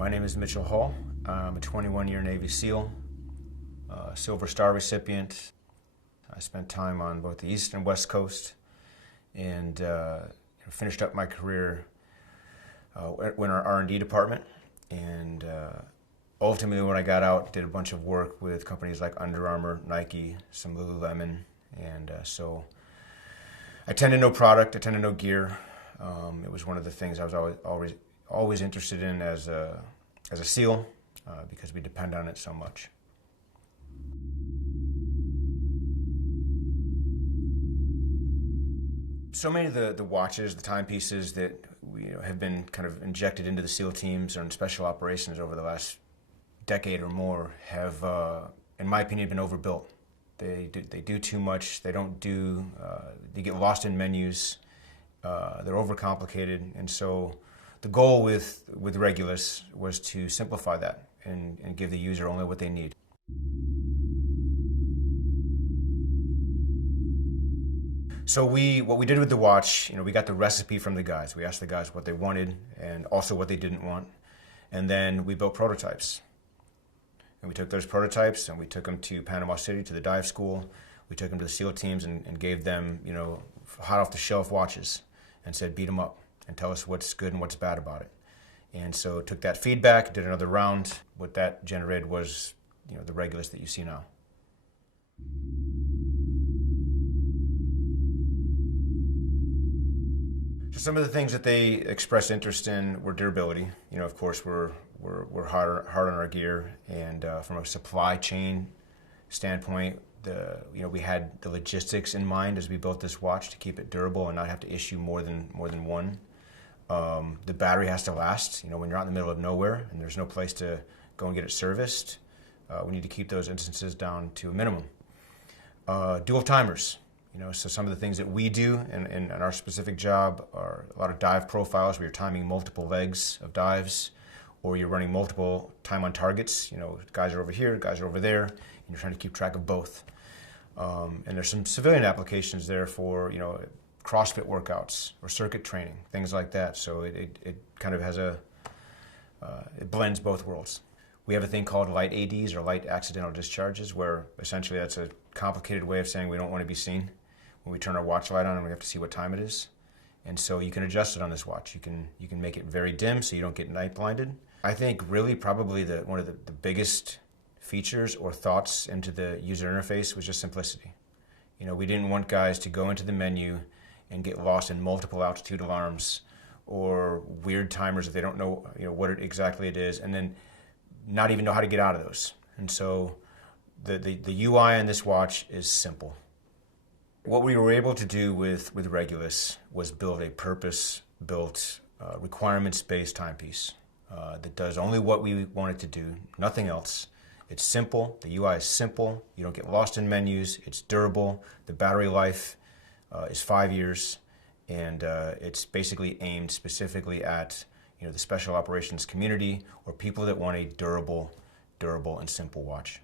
My name is Mitchell Hall. I'm a 21-year Navy SEAL, Silver Star recipient. I spent time on both the East and West Coast, and finished up my career in our R&D department. And ultimately, when I got out, did a bunch of work with companies like Under Armour, Nike, some Lululemon, and so I tend to know product. I tend to know gear. It was one of the things I was always interested in as a SEAL because we depend on it so much. So many of the watches, the timepieces that have been kind of injected into the SEAL teams or in special operations over the last decade or more have, in my opinion, been overbuilt. They do too much. They don't do. They get lost in menus. They're overcomplicated, and so the goal with Regulus was to simplify that and give the user only what they need. So what we did with the watch, we got the recipe from the guys. We asked the guys what they wanted and also what they didn't want, and then we built prototypes. And we took those prototypes and we took them to Panama City to the dive school. We took them to the SEAL teams and gave them, hot off the shelf watches and said, beat them up and tell us what's good and what's bad about it. And so took that feedback, did another round. What that generated was, the Regulus that you see now. So some of the things that they expressed interest in were durability. Of course, we're hard on our gear, and from a supply chain standpoint, we had the logistics in mind as we built this watch to keep it durable and not have to issue more than one. The battery has to last. When you're out in the middle of nowhere and there's no place to go and get it serviced, we need to keep those instances down to a minimum. Dual timers. So some of the things that we do in our specific job are a lot of dive profiles where you're timing multiple legs of dives, or you're running multiple time on targets. Guys are over here, guys are over there, and you're trying to keep track of both. And there's some civilian applications there for, CrossFit workouts or circuit training, things like that. So it kind of has it blends both worlds. We have a thing called light ADs, or light accidental discharges, where essentially that's a complicated way of saying we don't want to be seen. When we turn our watch light on and we have to see what time it is. And so you can adjust it on this watch. You can make it very dim so you don't get night blinded. I think really probably one of the biggest features or thoughts into the user interface was just simplicity. We didn't want guys to go into the menu and get lost in multiple altitude alarms or weird timers that they don't know, what exactly it is, and then not even know how to get out of those. And so the UI on this watch is simple. What we were able to do with Regulus was build a purpose-built, requirements-based timepiece that does only what we want it to do, nothing else. It's simple. The UI is simple. You don't get lost in menus. It's durable. The battery life is 5 years, and it's basically aimed specifically at the special operations community or people that want a durable and simple watch.